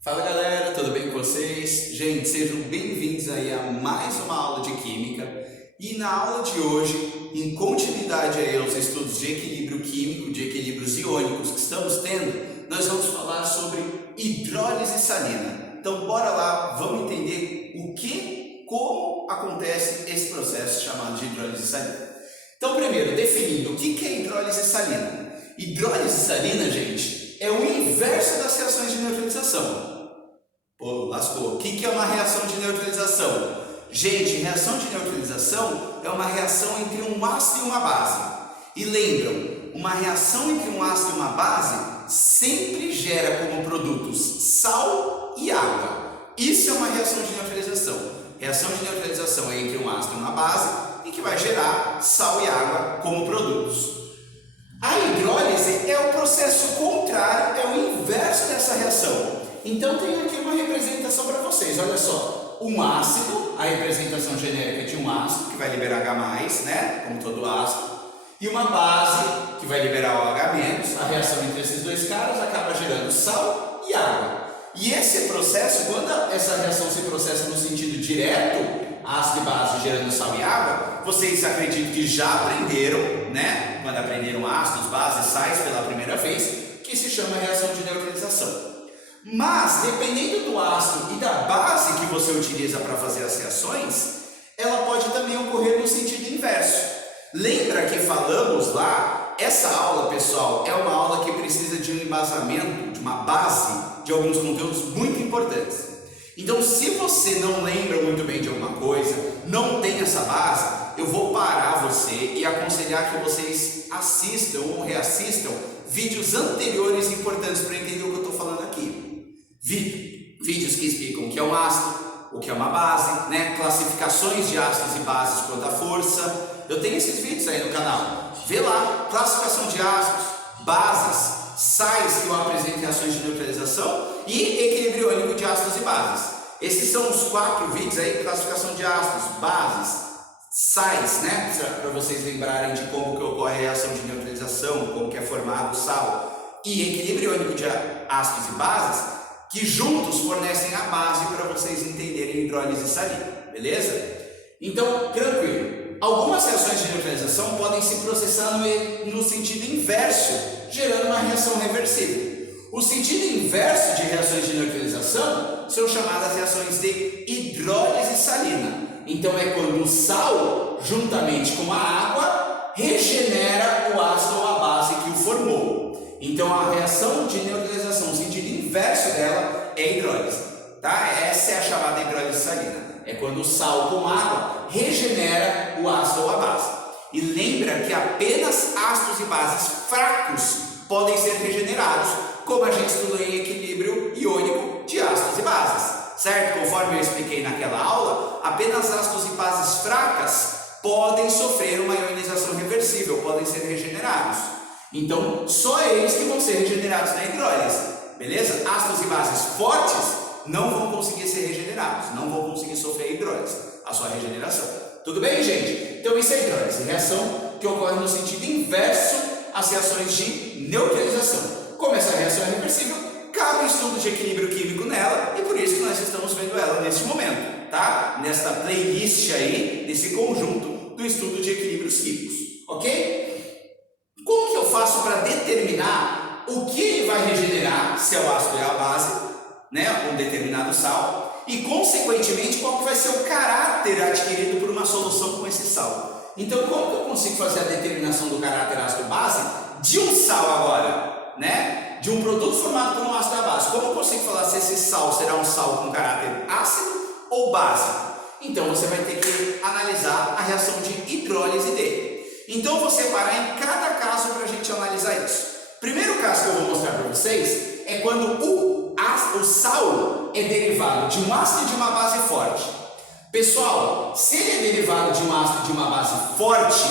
Fala galera, tudo bem com vocês? Gente, sejam bem-vindos aí a mais uma aula de Química. E na aula de hoje, em continuidade aí aos estudos de equilíbrio químico, de equilíbrios iônicos que estamos tendo, nós vamos falar sobre hidrólise salina. Então bora lá, vamos entender como acontece esse processo chamado de hidrólise salina. Então primeiro, definindo o que é hidrólise salina. Hidrólise salina, gente, é o inverso das reações de neutralização. Pô, lascou. O que é uma reação de neutralização? Gente, reação de neutralização é uma reação entre um ácido e uma base. E lembram, uma reação entre um ácido e uma base sempre gera como produtos sal e água. Isso é uma reação de neutralização. Reação de neutralização é entre um ácido e uma base e que vai gerar sal e água como produtos. A hidrólise é o processo contrário, é o inverso dessa reação. Então tem aqui uma representação para vocês, olha só, um ácido, a representação genérica de um ácido, que vai liberar H+, né, como todo ácido, e uma base, que vai liberar o H-, a reação entre esses dois caras acaba gerando sal e água. E esse processo, quando essa reação se processa no sentido direto, ácido e base gerando sal e água, vocês acreditam que já aprenderam, né, quando aprenderam ácidos, bases, sais pela primeira vez, que se chama reação de neutralização. Mas, dependendo do ácido e da base que você utiliza para fazer as reações, ela pode também ocorrer no sentido inverso. Lembra que falamos lá, essa aula, pessoal, é uma aula que precisa de um embasamento, de uma base, de alguns conteúdos muito importantes. Então, se você não lembra muito bem de alguma coisa, não tem essa base, eu vou parar você e aconselhar que vocês assistam ou reassistam vídeos anteriores importantes para entender o que eu estou falando aqui. Vídeos que explicam o que é um ácido, o que é uma base, né? Classificações de ácidos e bases quanto à força. Eu tenho esses vídeos aí no canal. Vê lá, classificação de ácidos, bases, sais que eu apresento em reações de neutralização e equilíbrio iônico de ácidos e bases. Esses são os 4 vídeos aí, classificação de ácidos, bases, sais, né? Para vocês lembrarem de como que ocorre a reação de neutralização, como que é formado o sal e equilíbrio iônico de ácidos e bases, que juntos fornecem a base para vocês entenderem hidrólise salina, beleza? Então, tranquilo. Algumas reações de neutralização podem se processar no sentido inverso, gerando uma reação reversível. O sentido inverso de reações de neutralização são chamadas reações de hidrólise salina. Então é quando o sal, juntamente com a água, regenera o ácido ou a base que o formou. Então a reação de neutralização, o sentido inverso dela é hidrólise, tá? Essa é a chamada hidrólise salina. É quando o sal com água regenera o ácido ou a base. E lembra que apenas ácidos e bases fracos podem ser regenerados, como a gente estudou em equilíbrio iônico de ácidos e bases, certo? Conforme eu expliquei naquela aula, apenas ácidos e bases fracas podem sofrer uma ionização reversível, podem ser regenerados. Então, só eles que vão ser regenerados na hidrólise, beleza? Ácidos e bases fortes não vão conseguir ser regenerados, não vão conseguir sofrer a hidrólise, a sua regeneração. Tudo bem, gente? Então isso é hidrólise, reação que ocorre no sentido inverso às reações de neutralização. Como essa reação é reversível, cabe estudo de equilíbrio químico nela e por isso que nós estamos vendo ela neste momento, tá? Nesta playlist aí, nesse conjunto do estudo de equilíbrios químicos, ok? Como que eu faço para determinar o que ele vai regenerar, se é o ácido ou é a base, né, um determinado sal, e consequentemente qual que vai ser o caráter adquirido por uma solução com esse sal? Então como que eu consigo fazer a determinação do caráter ácido-base de um sal agora, né, de um produto formado por um ácido e a base? Como eu consigo falar se esse sal será um sal com caráter ácido ou base? Então você vai ter que analisar a reação de hidrólise dele. Então eu vou separar em cada caso para a gente analisar isso. Primeiro caso que eu vou mostrar para vocês é quando o sal é derivado de um ácido e de uma base forte. Pessoal, se ele é derivado de um ácido e de uma base forte,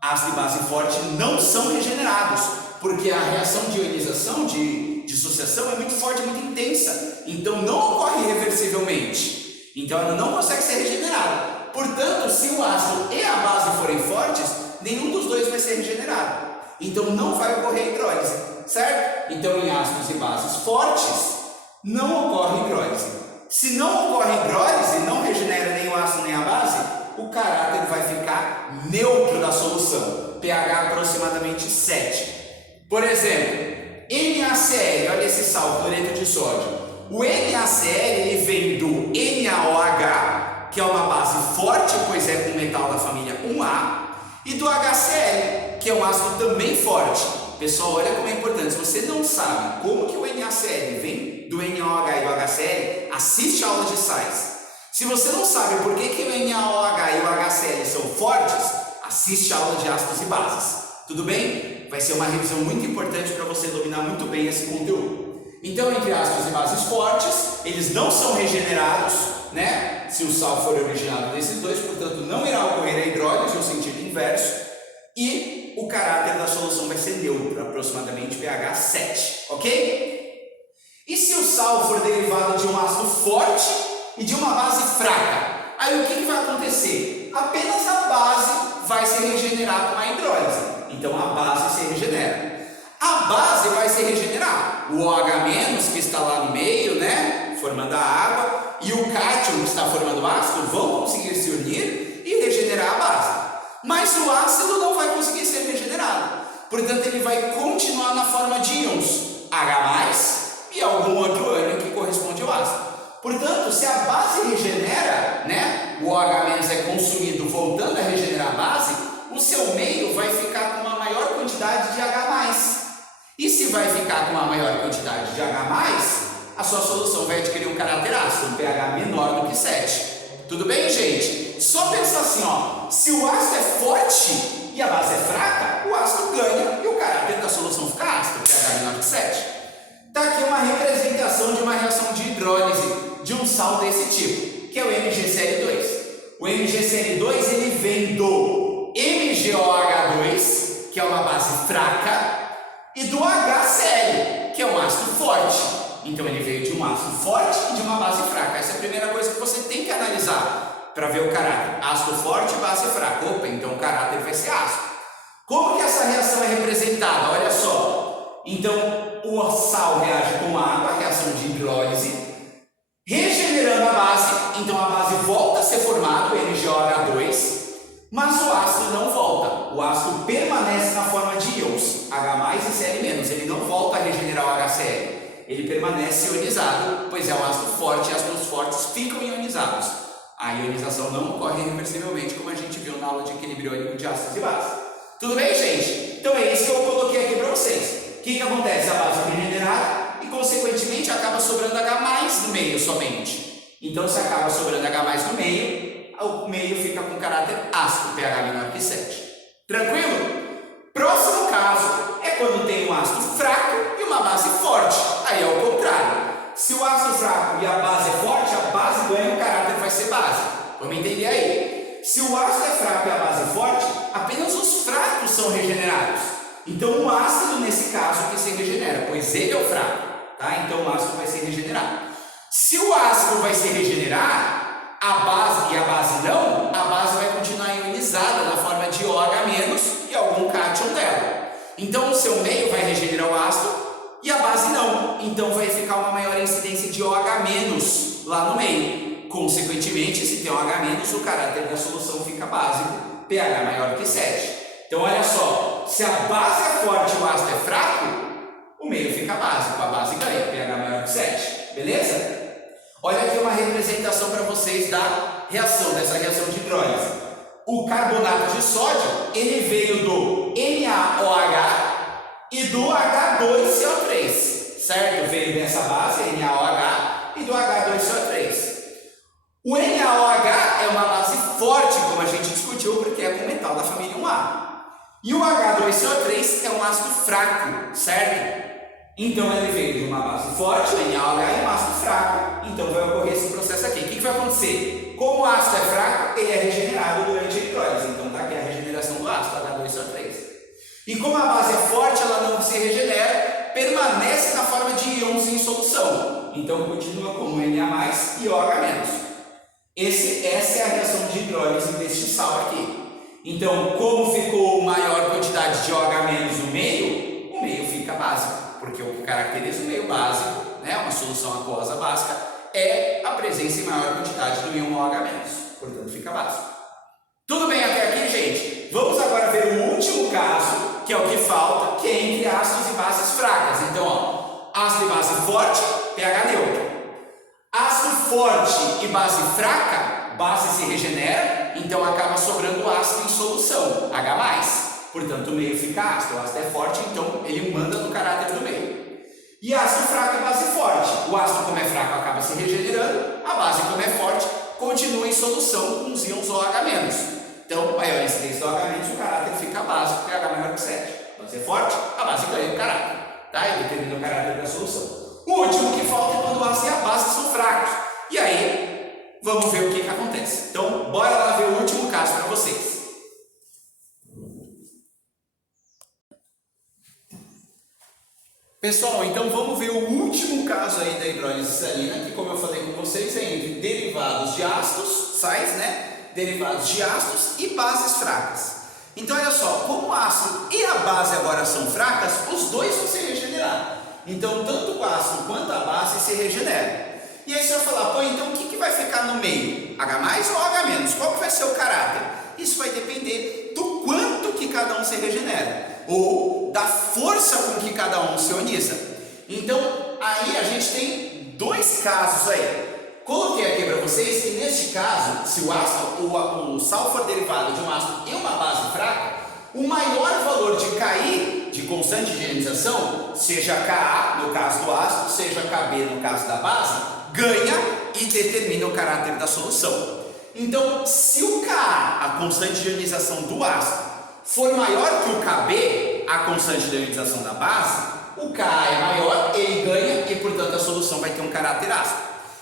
ácido e base forte não são regenerados, porque a reação de ionização, de dissociação é muito forte, muito intensa, então não ocorre reversivelmente, então ela não consegue ser regenerada. Portanto, se o ácido e a base forem fortes, nenhum dos dois vai ser regenerado, então não vai ocorrer hidrólise, certo? Então em ácidos e bases fortes, não ocorre hidrólise. Se não ocorre hidrólise, não regenera nem o ácido nem a base, o caráter vai ficar neutro da solução, pH aproximadamente 7. Por exemplo, NaCl, olha esse sal, cloreto de sódio. O NaCl ele vem do NaOH, que é uma base forte, pois é com metal da família 1A, e do HCl, que é um ácido também forte. Pessoal, olha como é importante. Se você não sabe como que o NaCl vem do NaOH e do HCl, assiste a aula de sais. Se você não sabe por que o NaOH e o HCl são fortes, assiste a aula de ácidos e bases. Tudo bem? Vai ser uma revisão muito importante para você dominar muito bem esse conteúdo. Então, entre ácidos e bases fortes, eles não são regenerados, né? Se o sal for originado desses dois, portanto, não irá ocorrer a hidrólise no sentido inverso, e o caráter da solução vai ser neutro, aproximadamente pH 7, ok? E se o sal for derivado de um ácido forte e de uma base fraca? Aí o que vai acontecer? Apenas a base vai se regenerar com a hidrólise. Então a base se regenera. A base vai se regenerar. O OH- que está lá no meio, né, formando a água, e o cátion que está formando o ácido vão conseguir se unir e regenerar a base. Mas o ácido não vai conseguir ser regenerado. Portanto, ele vai continuar na forma de íons H+, e algum outro ânion que corresponde ao ácido. Portanto, se a base regenera, né, o OH- é consumido voltando a regenerar a base, o seu meio vai ficar com uma maior quantidade de H+. E se vai ficar com uma maior quantidade de H+, a sua solução vai adquirir um caráter ácido, um pH menor do que 7. Tudo bem, gente? Só pensar assim, ó, se o ácido é forte e a base é fraca, o ácido ganha e o caráter da solução fica ácido, pH menor que 7. Está aqui uma representação de uma reação de hidrólise de um sal desse tipo, que é o MgCl2. O MgCl2 ele vem do MgOH2, que é uma base fraca, e do HCl, que é um ácido forte. Então ele veio de um ácido forte e de uma base fraca. Essa é a primeira coisa que você tem que analisar para ver o caráter. Ácido forte e base fraca. Opa, então o caráter vai ser ácido. Como que essa reação é representada? Olha só. Então o sal reage com água, reação de hidrólise, regenerando a base. Então a base volta a ser formada, o MgOH2, mas o ácido não volta. O ácido permanece na forma de íons, H+ e Cl-. Ele não volta a regenerar o HCl. Ele permanece ionizado, pois é um ácido forte e ácidos fortes ficam ionizados. A ionização não ocorre irreversivelmente, como a gente viu na aula de equilíbrio iônico de ácidos e bases. Tudo bem, gente? Então é isso que eu coloquei aqui para vocês. O que acontece? A base é regenerada e, consequentemente, acaba sobrando H+ no meio somente. Então, se acaba sobrando H+ no meio, o meio fica com caráter ácido, pH menor que 7. Tranquilo? Próximo caso é quando tem um ácido fraco e uma base forte. Aí é o contrário. Se o ácido fraco e a base é forte, a base ganha, o caráter vai ser base. Vamos entender aí. Se o ácido é fraco e a base é forte, apenas os fracos são regenerados. Então o ácido, nesse caso, que se regenera, pois ele é o fraco. Tá? Então o ácido vai ser regenerado. Se o ácido vai se regenerar, a base e a base não, a base vai continuar ionizada na forma de OH- e algum cátion dela. Então o seu meio vai regenerar o ácido e a base não. Então vai ficar uma maior incidência de OH- lá no meio. Consequentemente, se tem OH-, o caráter da solução fica básico, pH maior que 7. Então olha só, se a base é forte e o ácido é fraco, o meio fica básico, a base ganha, pH maior que 7. Beleza? Olha aqui uma representação para vocês da reação, dessa reação de hidrólise. O carbonato de sódio, ele veio do NaOH e do H2CO3, certo? Veio dessa base, NaOH, e do H2CO3. O NaOH é uma base forte, como a gente discutiu, porque é com metal da família 1A. E o H2CO3 é um ácido fraco, certo? Então ele veio de uma base forte, o NaOH, e um ácido fraco. Então vai ocorrer esse processo aqui. O que vai acontecer? Como o ácido é fraco, ele é regenerado durante a hidrólise. Então está aqui a regeneração do ácido, H2CO3. E como a base é forte, ela não se regenera, permanece na forma de íons em solução. Então continua como Na+, e OH-. Essa é a reação de hidrólise deste sal aqui. Então, como ficou maior quantidade de OH- no meio, o meio fica básico, porque o que caracteriza o meio básico, né, uma solução aquosa básica, é a presença em maior quantidade do íon OH-, portanto fica básico. Tudo bem até aqui, gente? Vamos agora ver o último caso, que é o que falta, que é entre ácidos e bases fracas. Então, ó, ácido e base forte, pH neutro. Ácido forte e base fraca, base se regenera, então acaba sobrando ácido em solução, H+. Portanto, o meio fica ácido. O ácido é forte, então ele manda no caráter do meio. E ácido fraco é base forte. O ácido, como é fraco, acaba se regenerando. A base, como é forte, continua em solução com os íons OH-. Então, maior incidência do OH-, o caráter fica básico, pH maior que 7. A base é forte, a base ganha o caráter. Tá? E determina o caráter da solução. O último que falta é quando o ácido e a base são fracos. E aí, vamos ver o que acontece. Então, bora lá ver o último caso para vocês. Pessoal, então vamos ver o último caso aí da hidrólise salina, que como eu falei com vocês, é entre derivados de ácidos, sais, né? Derivados de ácidos e bases fracas. Então olha só, como o ácido e a base agora são fracas, os dois vão se regenerar. Então tanto o ácido quanto a base se regeneram. E aí você vai falar, pô, então o que vai ficar no meio? H+ ou H-? Qual que vai ser o caráter? Isso vai depender do quanto que cada um se regenera, ou da força com que cada um se ioniza. Então aí a gente tem dois casos aí. Coloquei aqui para vocês que neste caso, se o ácido, o sal for derivado de um ácido e uma base fraca, o maior valor de Ki, de constante de ionização, seja Ka no caso do ácido, seja Kb no caso da base, ganha e determina o caráter da solução. Então, se o Ka, a constante de ionização do ácido, for maior que o Kb, a constante de ionização da base, o Ka é maior, ele ganha e, portanto, a solução vai ter um caráter ácido.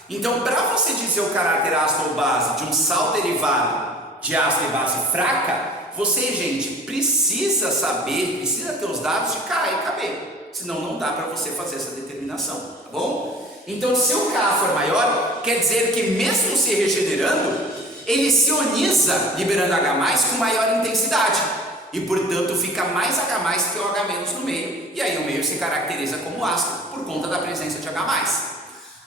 Então, para você dizer o caráter ácido ou base de um sal derivado de ácido e base fraca, você, gente, precisa saber, precisa ter os dados de Ka e Kb, senão não dá para você fazer essa determinação, tá bom? Então, se o Ka for maior, quer dizer que mesmo se regenerando, ele se ioniza liberando H+ com maior intensidade e, portanto, fica mais H+ que o H- no meio, e aí o meio se caracteriza como ácido por conta da presença de H+.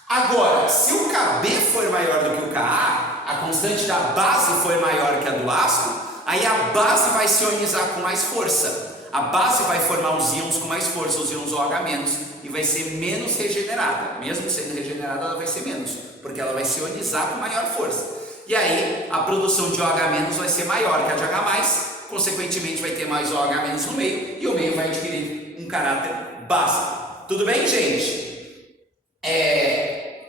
Agora, se o Kb for maior do que o Ka, a constante da base for maior que a do ácido, aí a base vai se ionizar com mais força. A base vai formar os íons com mais força, os íons OH-, e vai ser menos regenerada. Mesmo sendo regenerada, ela vai ser menos, porque ela vai se ionizar com maior força. E aí, a produção de OH- vai ser maior que a de H+, consequentemente vai ter mais OH- no meio, e o meio vai adquirir um caráter básico. Tudo bem, gente?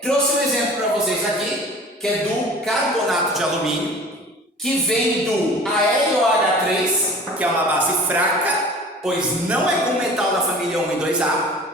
Trouxe um exemplo para vocês aqui, que é do carbonato de alumínio, que vem do AlOH3, que é uma base fraca, pois não é com metal da família 1 e 2A,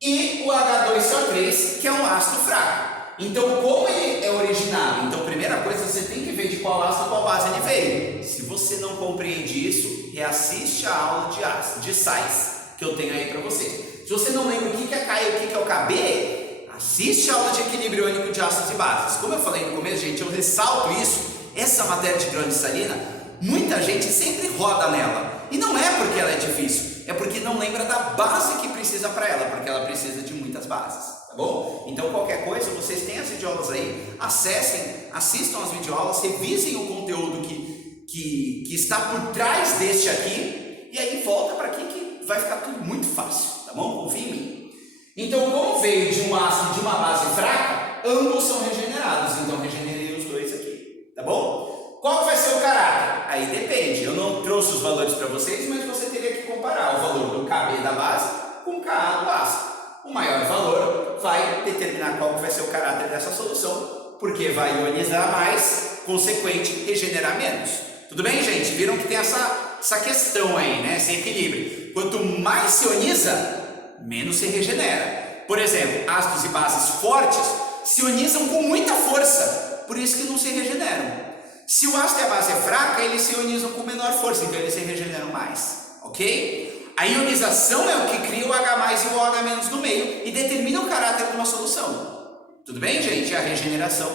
e o H2CO3, que é um ácido fraco. Então, como ele é originado? Então, primeira coisa, você tem que ver de qual ácido e qual base ele veio. Se você não compreende isso, reassiste a aula de ácido, de sais, que eu tenho aí para você. Se você não lembra o que é Ka e o que é o Kb, assiste a aula de equilíbrio iônico de ácidos e bases. Como eu falei no começo, gente, eu ressalto isso. Essa matéria de hidrólise salina, muita gente sempre roda nela. E não é porque ela é difícil, é porque não lembra da base que precisa para ela, porque ela precisa de muitas bases, tá bom? Então, qualquer coisa, vocês têm as videoaulas aí, acessem, assistam as videoaulas, revisem o conteúdo que está por trás deste aqui, e aí volta para aqui que vai ficar tudo muito fácil, tá bom? Confia em mim. Então, como veio de um ácido e de uma base fraca, ambos são regenerados. Então, regenerei os dois aqui, tá bom? Qual vai ser o caráter? Aí depende. Eu não trouxe os valores para vocês, mas você teria que comparar o valor do Kb da base com o Ka do ácido. O maior valor vai determinar qual vai ser o caráter dessa solução, porque vai ionizar mais, consequente, regenerar menos. Tudo bem, gente? Viram que tem essa questão aí, né? Esse equilíbrio. Quanto mais se ioniza, menos se regenera. Por exemplo, ácidos e bases fortes se ionizam com muita força, por isso que não se regeneram. Se o ácido e a base é fraca, eles se ionizam com menor força, então eles se regeneram mais, ok? A ionização é o que cria o H+ e o OH- no meio e determina o caráter de uma solução. Tudo bem, gente? A regeneração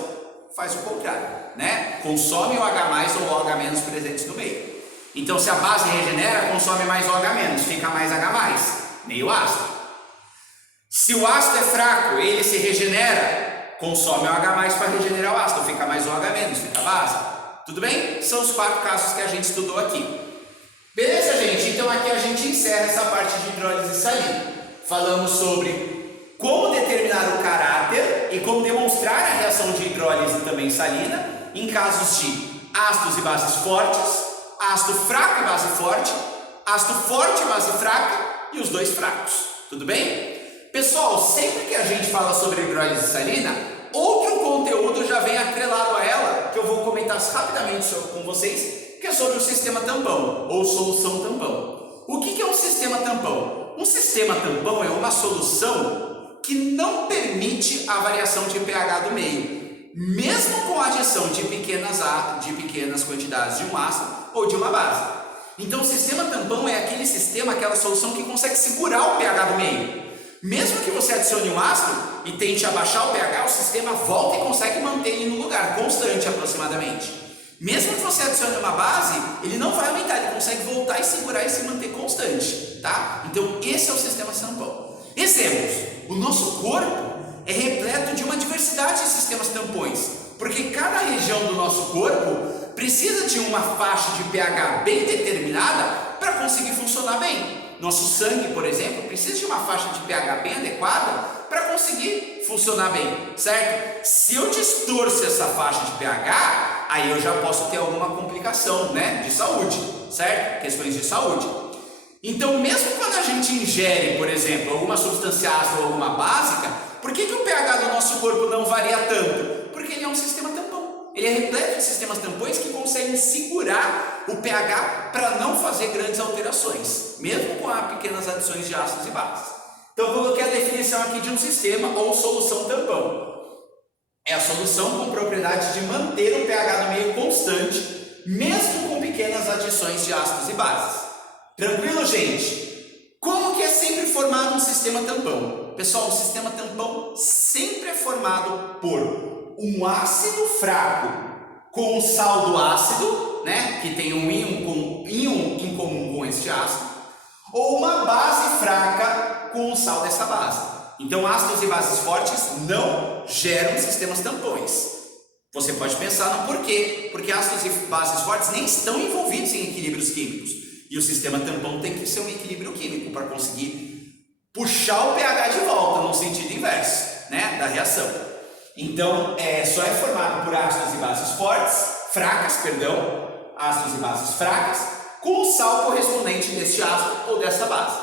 faz o contrário, né? Consome o H+ ou o OH- presentes no meio. Então, se a base regenera, consome mais OH-, fica mais H+, meio ácido. Se o ácido é fraco, ele se regenera, consome o H+ para regenerar o ácido, fica mais um H-, fica base. Tudo bem? São os 4 casos que a gente estudou aqui. Beleza, gente? Então aqui a gente encerra essa parte de hidrólise salina. Falamos sobre como determinar o caráter e como demonstrar a reação de hidrólise também salina em casos de ácidos e bases fortes, ácido fraco e base forte, ácido forte e base fraca e os dois fracos. Tudo bem? Pessoal, sempre que a gente fala sobre hidrólise salina, outro conteúdo já vem atrelado a ela, que eu vou comentar rapidamente com vocês, que é sobre o sistema tampão, ou solução tampão. O que é um sistema tampão? Um sistema tampão é uma solução que não permite a variação de pH do meio, mesmo com a adição de pequenas quantidades de um ácido ou de uma base. Então, o sistema tampão é aquele sistema, aquela solução que consegue segurar o pH do meio. Mesmo que você adicione um ácido e tente abaixar o pH, o sistema volta e consegue manter ele no lugar, constante aproximadamente. Mesmo que você adicione uma base, ele não vai aumentar, ele consegue voltar e segurar e se manter constante, tá? Então esse é o sistema tampão. Exemplos: o nosso corpo é repleto de uma diversidade de sistemas tampões, porque cada região do nosso corpo precisa de uma faixa de pH bem determinada para conseguir funcionar bem. Nosso sangue, por exemplo, precisa de uma faixa de pH bem adequada para conseguir funcionar bem, certo? Se eu distorço essa faixa de pH, aí eu já posso ter alguma complicação, né, de saúde, certo? Questões de saúde. Então, mesmo quando a gente ingere, por exemplo, alguma substância ácida ou alguma básica, por que o pH do nosso corpo não varia tanto? Porque ele é um sistema tampão. Ele é repleto de sistemas tampões que conseguem segurar o pH para não fazer grandes alterações, mesmo com pequenas adições de ácidos e bases. Então, eu coloquei a definição aqui de um sistema ou solução tampão. É a solução com propriedade de manter o pH do meio constante, mesmo com pequenas adições de ácidos e bases. Tranquilo, gente? Como que é sempre formado um sistema tampão? Pessoal, o sistema tampão sempre é formado por um ácido fraco com o sal do ácido, né, que tem um íon em comum com este ácido, ou uma base fraca com o sal dessa base. Então, ácidos e bases fortes não geram sistemas tampões. Você pode pensar no porquê, porque ácidos e bases fortes nem estão envolvidos em equilíbrios químicos. E o sistema tampão tem que ser um equilíbrio químico para conseguir puxar o pH de volta no sentido inverso, né, da reação. Então, só é formado por ácidos e bases ácidos e bases fracas, com o sal correspondente deste ácido ou desta base.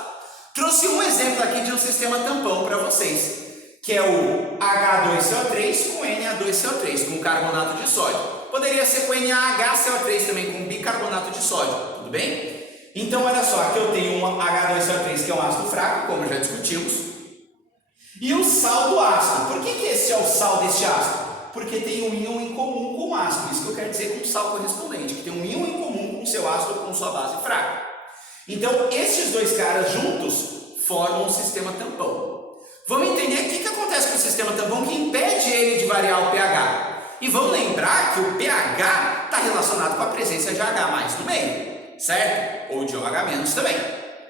Trouxe um exemplo aqui de um sistema tampão para vocês, que é o H2CO3 com Na2CO3, com carbonato de sódio. Poderia ser com NaHCO3 também, com bicarbonato de sódio, tudo bem? Então, olha só, aqui eu tenho um H2CO3, que é um ácido fraco, como já discutimos, e o sal do ácido. Por que esse é o sal deste ácido? Porque tem um íon em comum com o ácido. Isso que eu quero dizer com o sal correspondente, que tem um íon em comum com o seu ácido ou com sua base fraca. Então, esses dois caras juntos formam um sistema tampão. Vamos entender o que acontece com o sistema tampão que impede ele de variar o pH. E vamos lembrar que o pH está relacionado com a presença de H+ no meio, certo? Ou de OH- também.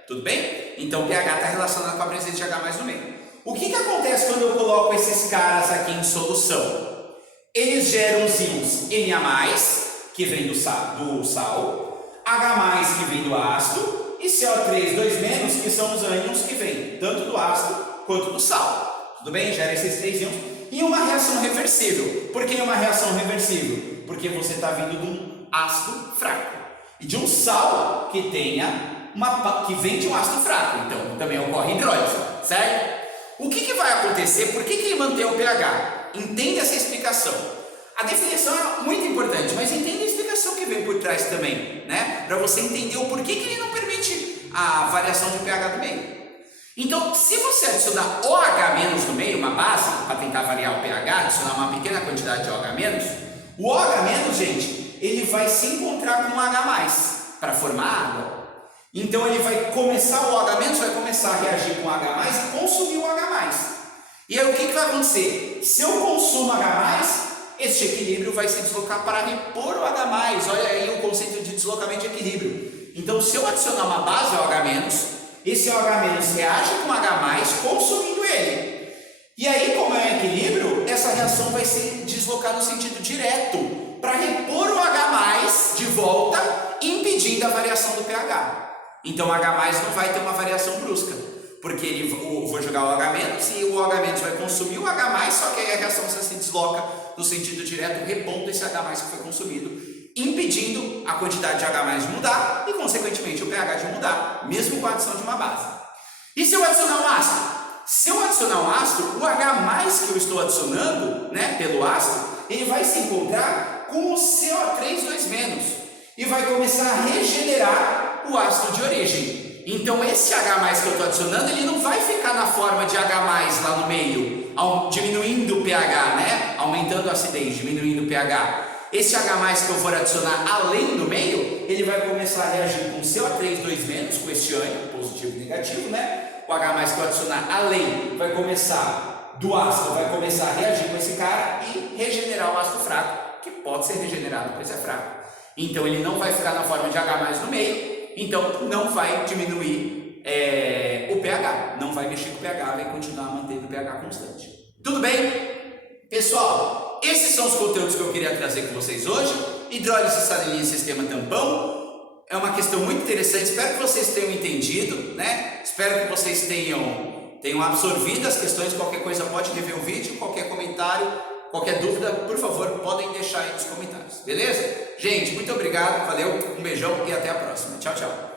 Tudo bem? Então, o pH está relacionado com a presença de H+ no meio. O que acontece quando eu coloco esses caras aqui em solução? Eles geram os íons Na+, que vem do sal, H+, que vem do ácido, e CO3, 2-, que são os ânions que vêm tanto do ácido quanto do sal. Tudo bem? Gera esses 3 íons. E uma reação reversível. Por que uma reação reversível? Porque você está vindo de um ácido fraco e de um sal que vem de um ácido fraco. Então, também ocorre hidrólise, certo? O que vai acontecer? Por que ele mantém o pH? Entenda essa explicação. A definição é muito importante, mas entenda a explicação que vem por trás também, né? Para você entender o porquê que ele não permite a variação de pH do meio. Então, se você adicionar OH- no meio, uma base, para tentar variar o pH, adicionar uma pequena quantidade de OH-, o OH-, gente, ele vai se encontrar com o H+ para formar água. Então, ele vai começar, o OH- vai começar a reagir com o H+ e consumir o H+. E aí, o que vai acontecer? Se eu consumo H+, este equilíbrio vai se deslocar para repor o H+. Olha aí o conceito de deslocamento de equilíbrio. Então, se eu adicionar uma base OH-, esse OH- reage com H+, consumindo ele. E aí, como é um equilíbrio, essa reação vai se deslocar no sentido direto para repor o H+ de volta, impedindo a variação do pH. Então o H+ não vai ter uma variação brusca, porque vou jogar o H- e o H- vai consumir o H+, só que aí a reação se desloca no sentido direto, repondo esse H+ que foi consumido, impedindo a quantidade de H+ de mudar e, consequentemente, o pH de mudar, mesmo com a adição de uma base. E se eu adicionar um ácido? Se eu adicionar um ácido, o H+ que eu estou adicionando, né, pelo ácido, ele vai se encontrar com o CO3 e vai começar a regenerar o ácido de origem. Então esse H+ que eu estou adicionando, ele não vai ficar na forma de H+ lá no meio, diminuindo o pH, né, aumentando a acidez, diminuindo o pH. Esse H+ que eu for adicionar além do meio, ele vai começar a reagir com CO3 com este ânion, positivo e negativo, né? O H+ que eu adicionar além vai começar do ácido, vai começar a reagir com esse cara e regenerar o ácido fraco, que pode ser regenerado, pois é fraco. Então ele não vai ficar na forma de H+ no meio, então não vai diminuir o pH, não vai mexer com o pH, vai continuar mantendo o pH constante. Tudo bem? Pessoal, esses são os conteúdos que eu queria trazer com vocês hoje. Hidrólise salinha e sistema tampão. É uma questão muito interessante, espero que vocês tenham entendido, né? Espero que vocês tenham absorvido as questões. Qualquer coisa pode rever o vídeo, qualquer comentário, qualquer dúvida, por favor, podem deixar aí nos comentários, beleza? Gente, muito obrigado, valeu, um beijão e até a próxima. Tchau, tchau.